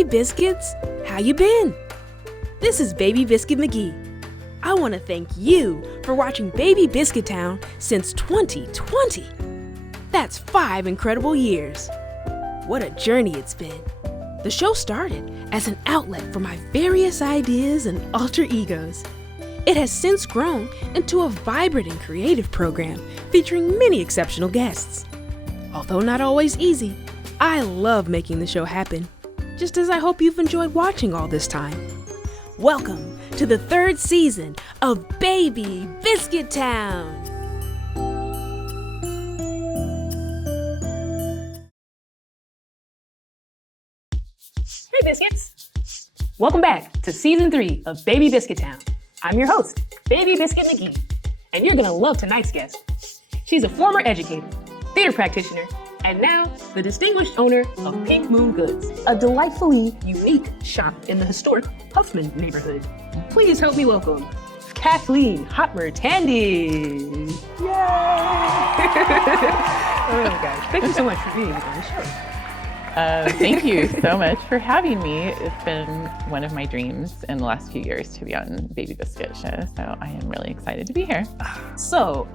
Hey Biscuits, how you been? This is Baby Biscuit McGee. I want to thank you for watching Baby Biscuit Town since 2020. That's 5 incredible years. What a journey it's been. The show started as an outlet for my various ideas and alter egos. It has since grown into a vibrant and creative program featuring many exceptional guests. Although not always easy, I love making the show happen, just as I hope you've enjoyed watching all this time. Welcome to the 3rd season of Baby Biscuit Town. Hey Biscuits! Welcome back to season 3 of Baby Biscuit Town. I'm your host, Baby Biscuit McGee, and you're gonna love tonight's guest. She's a former educator, theater practitioner, and now the distinguished owner of Pink Moon Goods, a delightfully unique shop in the historic Huffman neighborhood. Please help me welcome Kathleen Hotmer-Tandy. Yay! Oh my gosh, thank you so much for being on the show. Thank you so much for having me. It's been one of my dreams in the last few years to be on Baby Biscuit show, so I am really excited to be here. So,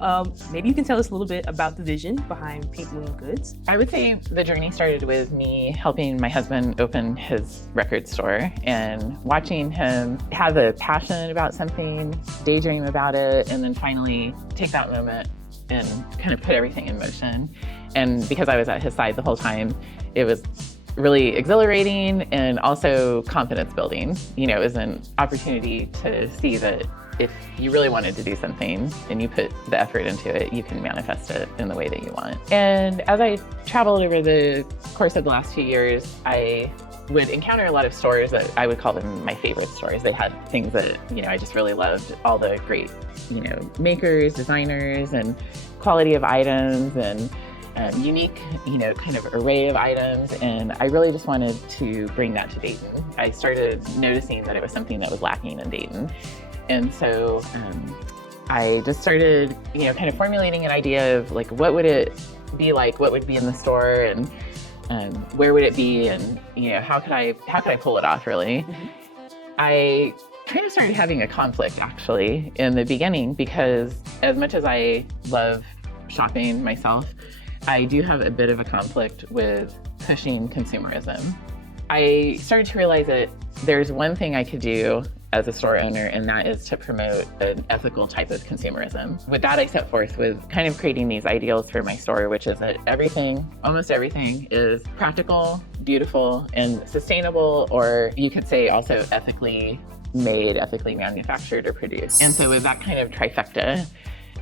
maybe you can tell us a little bit about the vision behind Pink Moon Goods. I would say the journey started with me helping my husband open his record store and watching him have a passion about something, daydream about it, and then finally take that moment and kind of put everything in motion. And because I was at his side the whole time, it was really exhilarating and also confidence building. You know, it was an opportunity to see that if you really wanted to do something and you put the effort into it, you can manifest it in the way that you want. And as I traveled over the course of the last few years, I would encounter a lot of stores that I would call them my favorite stores. They had things that, you know, I just really loved, all the great, you know, makers, designers, and quality of items, and unique, you know, kind of array of items. And I really just wanted to bring that to Dayton. I started noticing that it was something that was lacking in Dayton. And so I just started, you know, kind of formulating an idea of like, what would it be like, what would be in the store, and where would it be, and, you know, how could I pull it off, really? Mm-hmm. I kind of started having a conflict, actually, in the beginning, because as much as I love shopping myself, I do have a bit of a conflict with pushing consumerism. I started to realize that there's one thing I could do as a store owner, and that is to promote an ethical type of consumerism. With that, I set forth with kind of creating these ideals for my store, which is that almost everything is practical, beautiful, and sustainable, or you could say also ethically made, ethically manufactured or produced. And so with that kind of trifecta,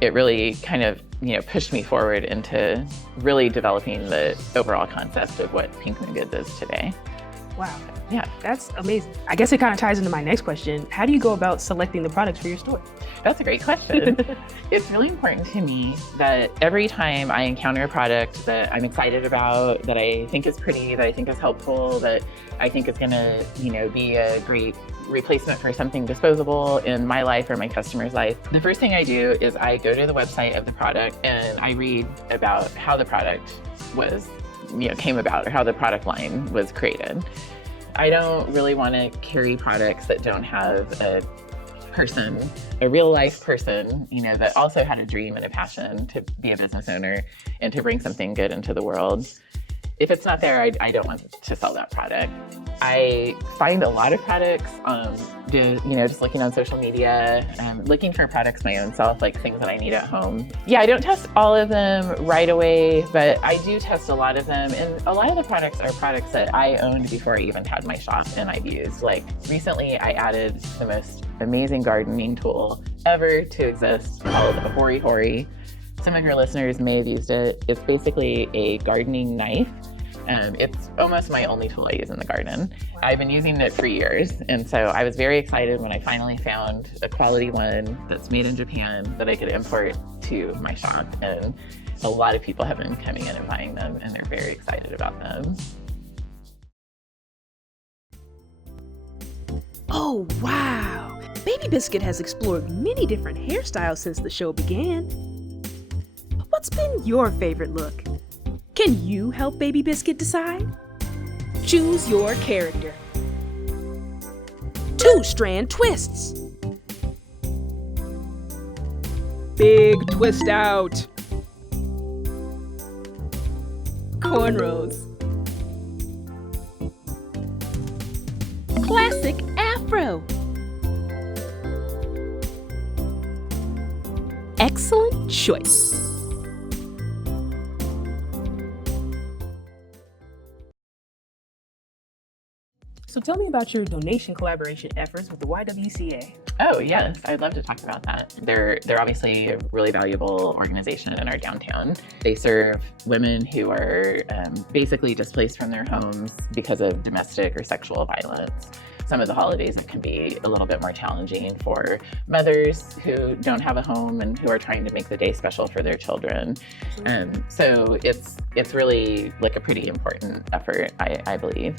it really kind of, you know, pushed me forward into really developing the overall concept of what Pink Moon Goods is today. Wow. Yeah. That's amazing. I guess it kind of ties into my next question. How do you go about selecting the products for your store? That's a great question. It's really important to me that every time I encounter a product that I'm excited about, that I think is pretty, that I think is helpful, that I think is gonna, you know, be a great replacement for something disposable in my life or my customer's life, the first thing I do is I go to the website of the product and I read about how the product was, you know, came about, or how the product line was created. I don't really want to carry products that don't have a real life person, you know, that also had a dream and a passion to be a business owner and to bring something good into the world. If it's not there, I don't want to sell that product. I find a lot of products, just looking on social media, looking for products my own self, like things that I need at home. Yeah, I don't test all of them right away, but I do test a lot of them. And a lot of the products are products that I owned before I even had my shop and I've used. Like recently I added the most amazing gardening tool ever to exist called a Hori Hori. Some of your listeners may have used it. It's basically a gardening knife. It's almost my only tool I use in the garden. Wow. I've been using it for years, and so I was very excited when I finally found a quality one that's made in Japan that I could import to my shop. And a lot of people have been coming in and buying them, and they're very excited about them. Oh, wow! Baby Biscuit has explored many different hairstyles since the show began. What's been your favorite look? Can you help Baby Biscuit decide? Choose your character. 2-strand twists. Big twist out. Cornrows. Classic afro. Excellent choice. So tell me about your donation collaboration efforts with the YWCA. Oh, yes, I'd love to talk about that. They're obviously a really valuable organization in our downtown. They serve women who are basically displaced from their homes because of domestic or sexual violence. Some of the holidays, it can be a little bit more challenging for mothers who don't have a home and who are trying to make the day special for their children. So it's really like a pretty important effort, I believe.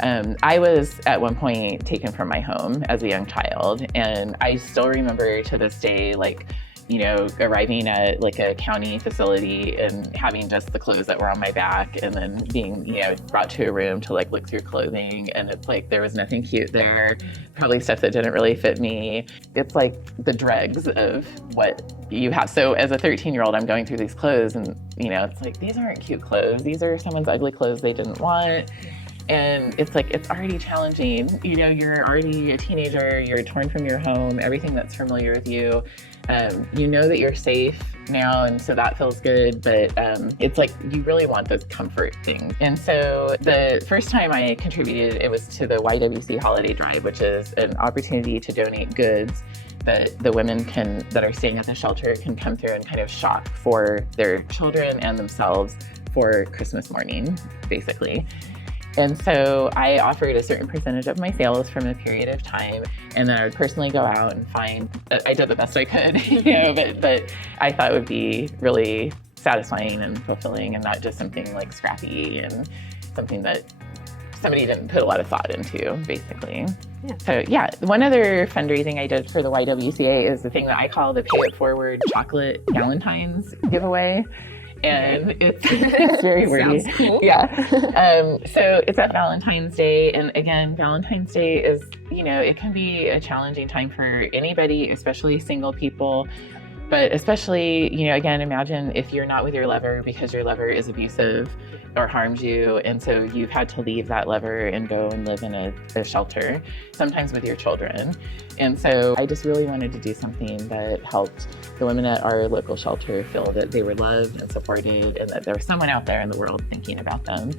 I was at one point taken from my home as a young child, and I still remember to this day, like, you know, arriving at like a county facility and having just the clothes that were on my back, and then being, you know, brought to a room to like look through clothing, and it's like there was nothing cute there, probably stuff that didn't really fit me. It's like the dregs of what you have. So as a 13-year-old, I'm going through these clothes, and you know, it's like, these aren't cute clothes. These are someone's ugly clothes they didn't want. And it's like, it's already challenging. You know, you're already a teenager, you're torn from your home, everything that's familiar with you. You know that you're safe now, and so that feels good, but it's like, you really want those comfort things. And so the first time I contributed, it was to the YWCA Holiday Drive, which is an opportunity to donate goods that the women that are staying at the shelter can come through and kind of shop for their children and themselves for Christmas morning, basically. And so I offered a certain percentage of my sales from a period of time, and then I would personally go out and find, I did the best I could, you know, but I thought it would be really satisfying and fulfilling, and not just something like scrappy and something that somebody didn't put a lot of thought into, basically. Yeah. So yeah, one other fundraising I did for the YWCA is the thing that I call the Pay It Forward Chocolate Valentine's giveaway. And it's very wordy. Sounds cool. Yeah. So it's at Valentine's Day. And again, Valentine's Day is, you know, it can be a challenging time for anybody, especially single people. But especially, you know, again, imagine if you're not with your lover because your lover is abusive or harms you, and so you've had to leave that lover and go and live in a shelter, sometimes with your children. And so I just really wanted to do something that helped the women at our local shelter feel that they were loved and supported, and that there was someone out there in the world thinking about them.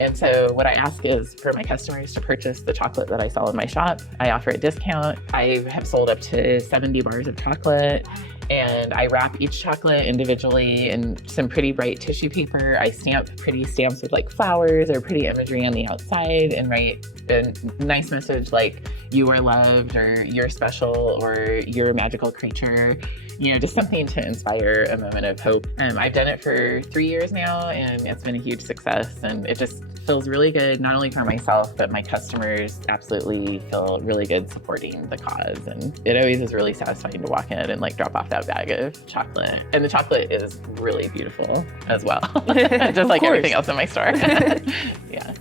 And so what I ask is for my customers to purchase the chocolate that I sell in my shop. I offer a discount. I have sold up to 70 bars of chocolate, and I wrap each chocolate individually in some pretty bright tissue paper. I stamp pretty stamps with like flowers or pretty imagery on the outside, and write a nice message like, you are loved, or you're special, or you're a magical creature. You know, just something to inspire a moment of hope. I've done it for 3 years now, and it's been a huge success, and it just feels really good, not only for myself, but my customers absolutely feel really good supporting the cause. And it always is really satisfying to walk in and like drop off that bag of chocolate. And the chocolate is really beautiful as well, just like everything else in my store. Yeah.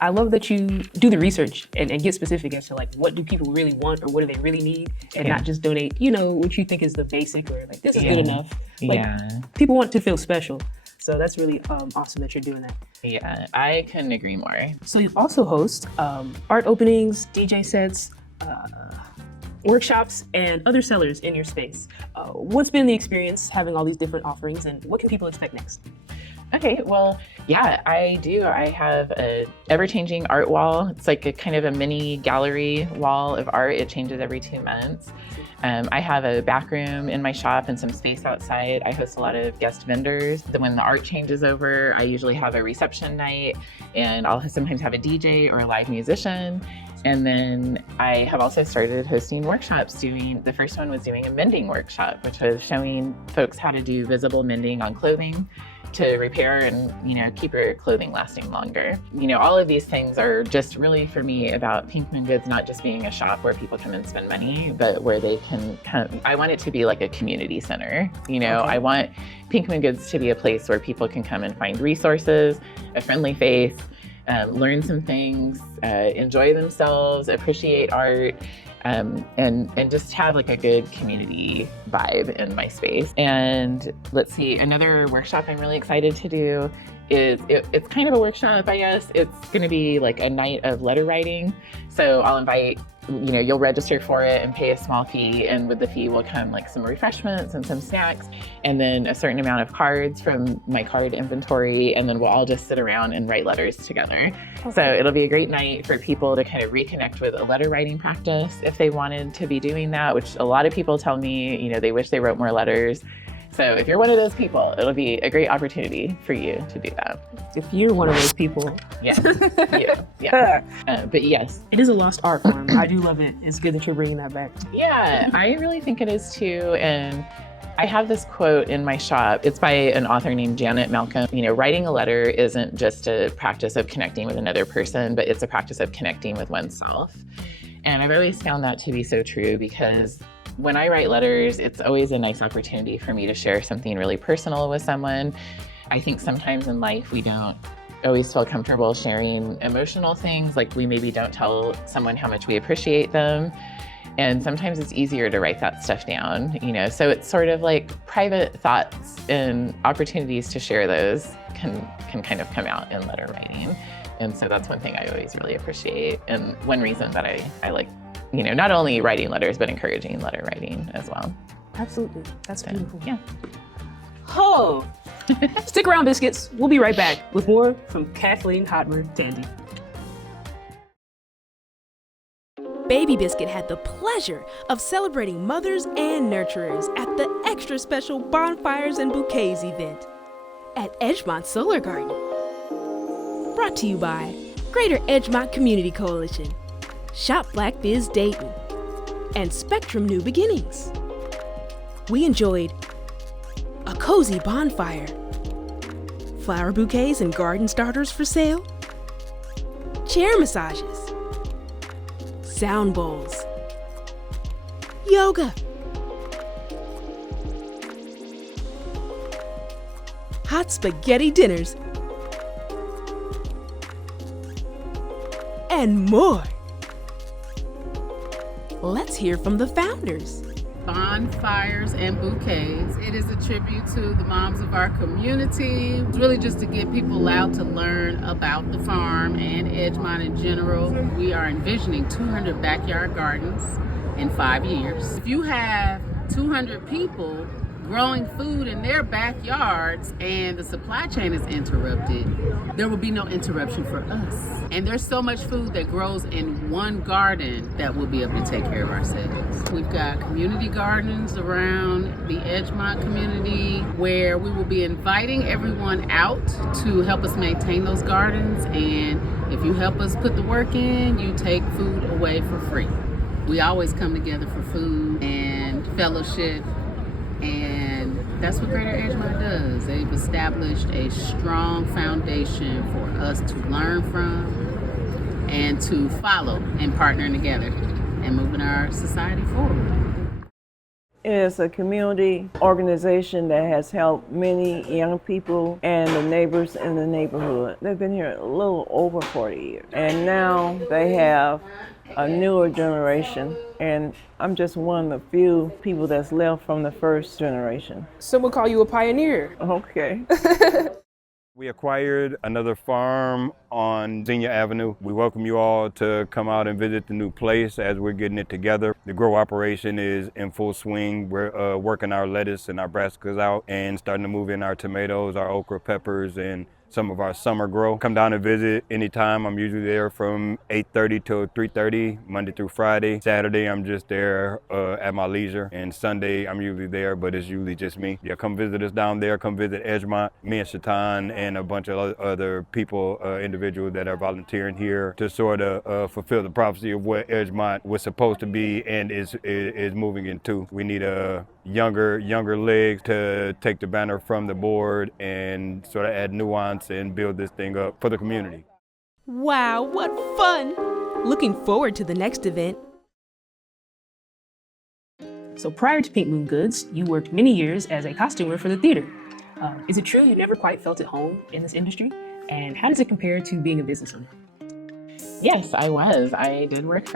I love that you do the research and get specific as to like, what do people really want, or what do they really need, and not just donate, you know, what you think is the basic, or like, this is good enough. Like, people want to feel special. So that's really awesome that you're doing that. Yeah, I couldn't agree more. So you also host art openings, DJ sets, workshops, and other sellers in your space. What's been the experience having all these different offerings, and what can people expect next? Okay, well, yeah, I do. I have a ever-changing art wall. It's like a kind of a mini gallery wall of art. It changes every 2 months. I have a back room in my shop and some space outside. I host a lot of guest vendors. Then when the art changes over, I usually have a reception night, and I'll sometimes have a DJ or a live musician. And then I have also started hosting workshops. The first one was doing a mending workshop, which was showing folks how to do visible mending on clothing to repair and, you know, keep your clothing lasting longer. You know, all of these things are just really, for me, about Pinkman Goods not just being a shop where people come and spend money, but where they can come. I want it to be like a community center. You know, I want Pinkman Goods to be a place where people can come and find resources, a friendly face, learn some things, enjoy themselves, appreciate art, and just have like a good community vibe in my space. And let's see, another workshop I'm really excited to do is, it's kind of a workshop, I guess. It's going to be like a night of letter writing. So I'll invite, you'll register for it and pay a small fee, and with the fee will come like some refreshments and some snacks, and then a certain amount of cards from my card inventory, and then we'll all just sit around and write letters together. Okay. So it'll be a great night for people to kind of reconnect with a letter writing practice if they wanted to be doing that, which a lot of people tell me, they wish they wrote more letters. So if you're one of those people, it'll be a great opportunity for you to do that. If you're one of those people. Yeah. Yeah. But yes. It is a lost art form. I do love it. It's good that you're bringing that back. Yeah, I really think it is too. And I have this quote in my shop. It's by an author named Janet Malcolm. Writing a letter isn't just a practice of connecting with another person, but it's a practice of connecting with oneself. And I've always found that to be so true, because when I write letters, it's always a nice opportunity for me to share something really personal with someone. I think sometimes in life we don't always feel comfortable sharing emotional things, like we maybe don't tell someone how much we appreciate them. And sometimes it's easier to write that stuff down, so it's sort of like private thoughts and opportunities to share those can kind of come out in letter writing. And so that's one thing I always really appreciate, and one reason that I like not only writing letters, but encouraging letter writing as well. Absolutely. That's beautiful. Yeah. Oh, stick around, Biscuits. We'll be right back with more from Kathleen Hotmer-Tandy. Baby Biscuit had the pleasure of celebrating mothers and nurturers at the extra special Bonfires and Bouquets event at Edgemont Solar Garden. Brought to you by Greater Edgemont Community Coalition, Shop Black Biz Dayton, and Spectrum New Beginnings. We enjoyed a cozy bonfire, flower bouquets and garden starters for sale, chair massages, sound bowls, yoga, hot spaghetti dinners, and more. Let's hear from the founders. Bonfires and Bouquets. It is a tribute to the moms of our community. It's really just to get people out to learn about the farm and Edgemont in general. We are envisioning 200 backyard gardens in 5 years. If you have 200 people growing food in their backyards and the supply chain is interrupted, there will be no interruption for us. And there's so much food that grows in one garden that we'll be able to take care of ourselves. We've got community gardens around the Edgemont community where we will be inviting everyone out to help us maintain those gardens. And if you help us put the work in, you take food away for free. We always come together for food and fellowship, and that's what Greater Edgemont does. They've established a strong foundation for us to learn from and to follow and partner together and moving our society forward. It is a community organization that has helped many young people and the neighbors in the neighborhood. They've been here a little over 40 years, and now they have a newer generation, and I'm just one of the few people that's left from the first generation. Some would call you a pioneer. Okay. We acquired another farm on Xenia Avenue. We welcome you all to come out and visit the new place as we're getting it together. The grow operation is in full swing. We're working our lettuce and our brassicas out and starting to move in our tomatoes, our okra, peppers, and some of our summer grow. Come down and visit anytime. I'm usually there from 8:30 to 3:30, Monday through Friday. Saturday, I'm just there at my leisure. And Sunday, I'm usually there, but it's usually just me. Yeah, come visit us down there. Come visit Edgemont. Me and Shaitan and a bunch of other people, individuals that are volunteering here to sort of fulfill the prophecy of what Edgemont was supposed to be and is moving into. We need a younger legs to take the banner from the board and sort of add nuance and build this thing up for the community. Wow, what fun! Looking forward to the next event. So prior to Pink Moon Goods, you worked many years as a costumer for the theater. Is it true you never quite felt at home in this industry? And how does it compare to being a business owner? Yes, I was. I did work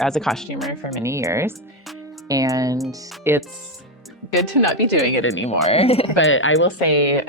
as a costumer for many years, and it's good to not be doing it anymore. But I will say,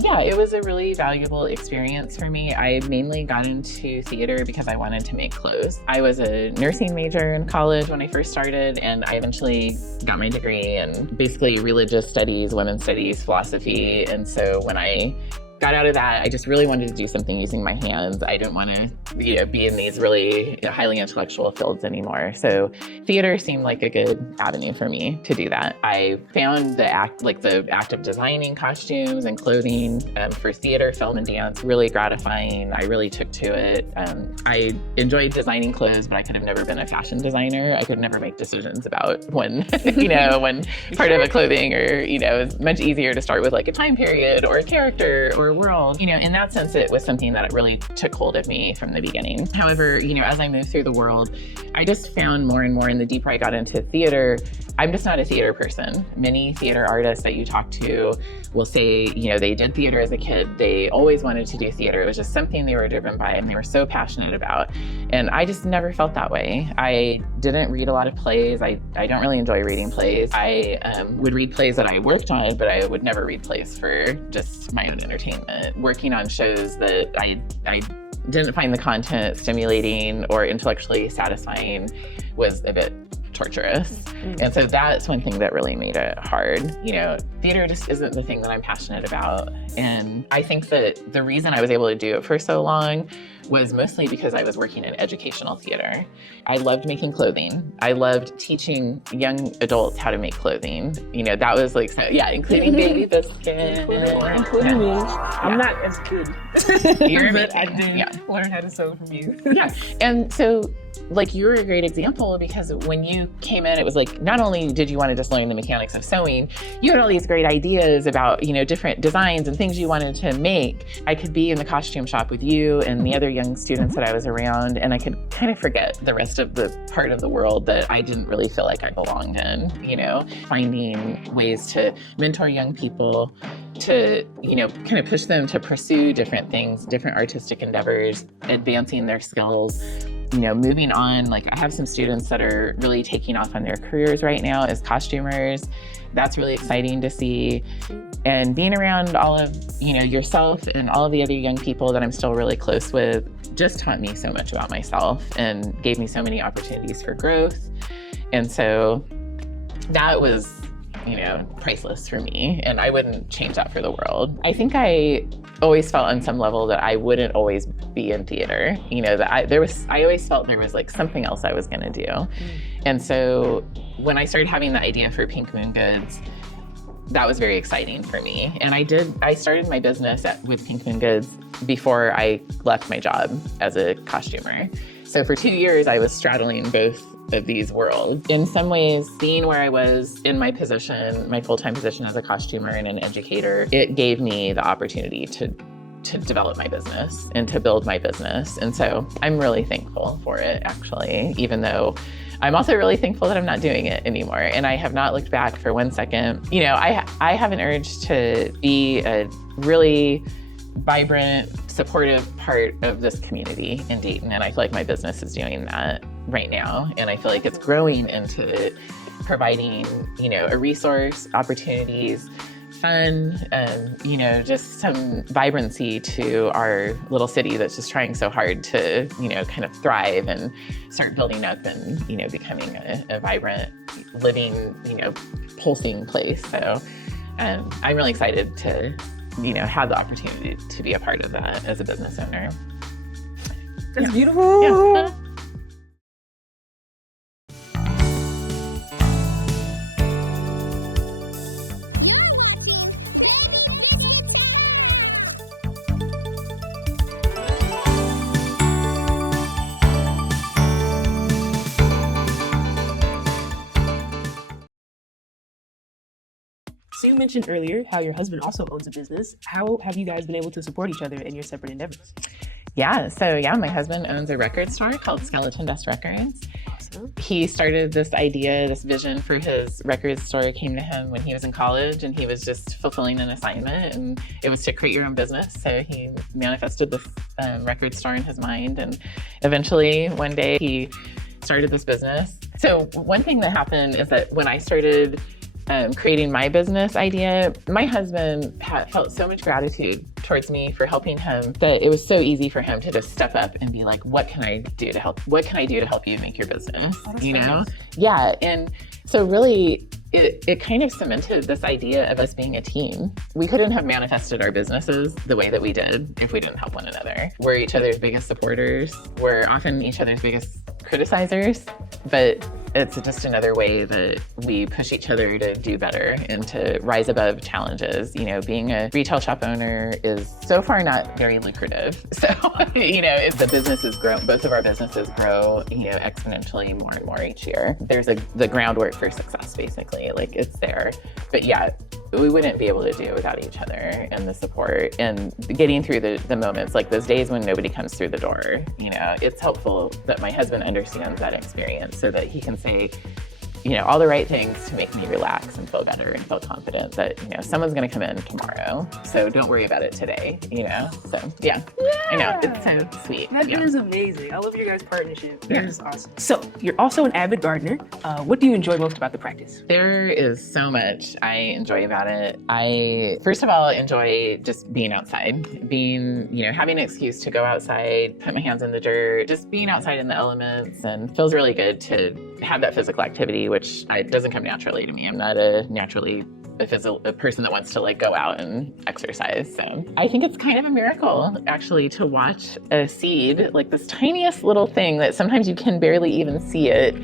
yeah, it was a really valuable experience for me. I mainly got into theater because I wanted to make clothes. I was a nursing major in college when I first started, and I eventually got my degree in basically religious studies, women's studies, philosophy. And so when I got out of that, I just really wanted to do something using my hands. I didn't want to be in these really highly intellectual fields anymore. So theater seemed like a good avenue for me to do that. I found the act of designing costumes and clothing for theater, film, and dance really gratifying. I really took to it. I enjoyed designing clothes, but I could have never been a fashion designer. I could never make decisions about when, when part of a clothing, or, it's much easier to start with like a time period or a character or world. In that sense, it was something that really took hold of me from the beginning. However, as I moved through the world, I just found more and more, and the deeper I got into theater, I'm just not a theater person. Many theater artists that you talk to will say, they did theater as a kid. They always wanted to do theater. It was just something they were driven by and they were so passionate about. And I just never felt that way. I didn't read a lot of plays. I don't really enjoy reading plays. I would read plays that I worked on, but I would never read plays for just my own entertainment. Working on shows that I didn't find the content stimulating or intellectually satisfying was a bit torturous. And so that's one thing that really made it hard. Theater just isn't the thing that I'm passionate about. And I think that the reason I was able to do it for so long was mostly because I was working in educational theater. I loved making clothing. I loved teaching young adults how to make clothing. That was including Baby Biscuit. Including me. I'm not as good. You're but I did learn how to sew from you. Yeah. And so, you were a great example, because when you came in, it was like, not only did you want to just learn the mechanics of sewing, you had all these great ideas about, different designs and things you wanted to make. I could be in the costume shop with you and the other young students that I was around, and I could kind of forget the rest of the part of the world that I didn't really feel like I belonged in, finding ways to mentor young people, to, kind of push them to pursue different things, different artistic endeavors, advancing their skills. Moving on, I have some students that are really taking off on their careers right now as costumers. That's really exciting to see. And being around all of, yourself and all of the other young people that I'm still really close with just taught me so much about myself and gave me so many opportunities for growth. And so that was, priceless for me, and I wouldn't change that for the world. I think I always felt on some level that I wouldn't always be in theater, that I always felt there was something else I was gonna do. And so when I started having the idea for Pink Moon Goods, that was very exciting for me. And I started my business with Pink Moon Goods before I left my job as a costumer. So for 2 years, I was straddling both of these worlds. In some ways, being where I was in my position, my full-time position as a costumer and an educator, it gave me the opportunity to develop my business and to build my business. And so I'm really thankful for it, actually, even though I'm also really thankful that I'm not doing it anymore. And I have not looked back for 1 second. I have an urge to be a really vibrant, supportive part of this community in Dayton. And I feel like my business is doing that right now. And I feel like it's growing into providing, a resource, opportunities, fun, and, just some vibrancy to our little city that's just trying so hard to, kind of thrive and start building up and, becoming a vibrant, living, pulsing place. So I'm really excited to have the opportunity to be a part of that as a business owner. That's beautiful. Yeah. So you mentioned earlier how your husband also owns a business. How have you guys been able to support each other in your separate endeavors? My husband owns a record store called Skeleton Dust Records. He started this idea, this vision for his record store came to him when he was in college, and he was just fulfilling an assignment, and it was to create your own business. So he manifested this record store in his mind, and eventually one day he started this business. So one thing that happened is that when I started creating my business idea, my husband felt so much gratitude towards me for helping him that it was so easy for him to just step up and be like, what can I do to help? What can I do to help you make your business? You know? Nice. Yeah. And so really it kind of cemented this idea of us being a team. We couldn't have manifested our businesses the way that we did if we didn't help one another. We're each other's biggest supporters. We're often each other's biggest criticizers, but it's just another way that we push each other to do better and to rise above challenges. You know, being a retail shop owner is so far not very lucrative. So, you know, as the business has grown, both of our businesses grow, you know, exponentially more and more each year. There's the groundwork for success, basically, like it's there. But yeah, we wouldn't be able to do it without each other and the support and getting through the moments, like those days when nobody comes through the door. You know, it's helpful that my husband understands that experience so that he can say, you know, all the right things to make me relax and feel better and feel confident that, you know, someone's going to come in tomorrow. So don't worry about it today, you know? So, yeah. I know. It's so sweet. That is amazing. I love your guys' partnership. That is awesome. So, you're also an avid gardener. What do you enjoy most about the practice? There is so much I enjoy about it. I, first of all, enjoy just being outside, you know, having an excuse to go outside, put my hands in the dirt, just being outside in the elements, and feels really good to have that physical activity, which doesn't come naturally to me. I'm not a person that wants to like go out and exercise. So I think it's kind of a miracle actually to watch a seed, like this tiniest little thing that sometimes you can barely even see it,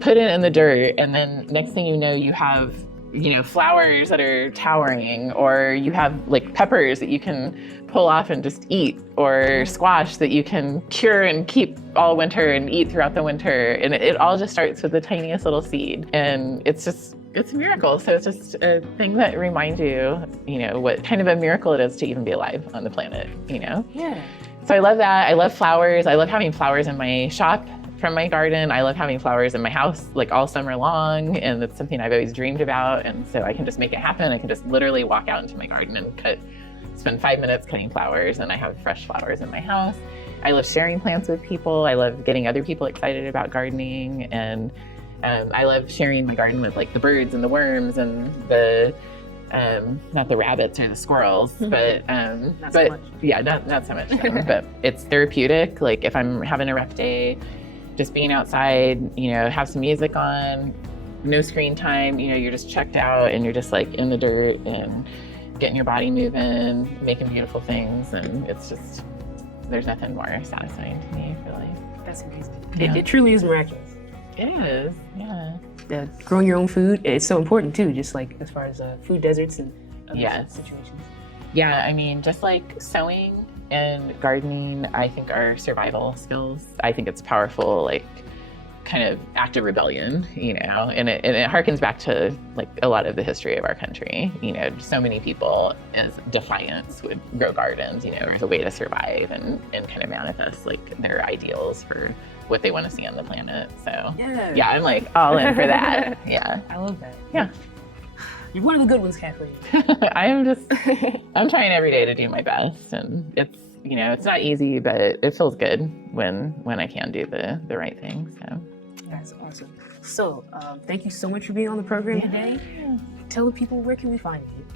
put it in the dirt, and then next thing you know, you have, you know, flowers that are towering, or you have like peppers that you can pull off and just eat, or squash that you can cure and keep all winter and eat throughout the winter. And it all just starts with the tiniest little seed. And it's a miracle. So it's just a thing that reminds you, you know, what kind of a miracle it is to even be alive on the planet, you know? Yeah. So I love that. I love flowers. I love having flowers in my shop from my garden. I love having flowers in my house like all summer long, and it's something I've always dreamed about. And so I can just make it happen. I can just literally walk out into my garden and spend 5 minutes cutting flowers, and I have fresh flowers in my house. I love sharing plants with people. I love getting other people excited about gardening, and I love sharing my garden with like the birds and the worms and the not the rabbits or the squirrels, but not so much. Yeah, not so much. But it's therapeutic. Like if I'm having a rough day, just being outside, you know, have some music on, no screen time, you know, you're just checked out and you're just like in the dirt and getting your body moving, making beautiful things. And it's just, there's nothing more satisfying to me, I feel like. That's amazing. Yeah. It truly is miraculous. It is, yeah. Growing your own food is so important too, just like as far as food deserts and other situations. Yeah, I mean, just like sewing and gardening, I think are survival skills. I think it's powerful, like kind of act of rebellion, you know, and it harkens back to like a lot of the history of our country. You know, so many people as defiance would grow gardens, you know, as a way to survive and kind of manifest like their ideals for what they want to see on the planet. So yeah, I'm like all in for that. Yeah. I love that. Yeah. You're one of the good ones, Kathleen. I'm trying every day to do my best, and it's, you know, it's not easy, but it feels good when I can do the right thing. So that's awesome. So thank you so much for being on the program today. Tell the people, where can we find you?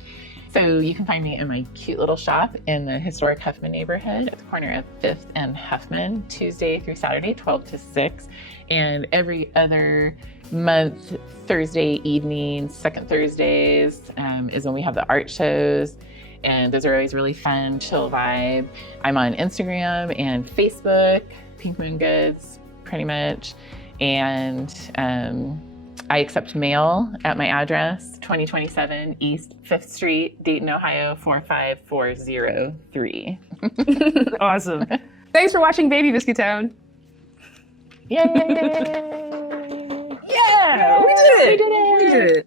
So you can find me in my cute little shop in the historic Huffman neighborhood at the corner of 5th and Huffman, Tuesday through Saturday, 12 to 6. And every other month, Thursday evenings, second Thursdays, is when we have the art shows. And those are always really fun, chill vibe. I'm on Instagram and Facebook, Pink Moon Goods, pretty much. And I accept mail at my address, 2027 East 5th Street, Dayton, Ohio, 45403. Awesome. Thanks for watching Baby Biscuit Town. Yay! Yeah! We did it! We did it!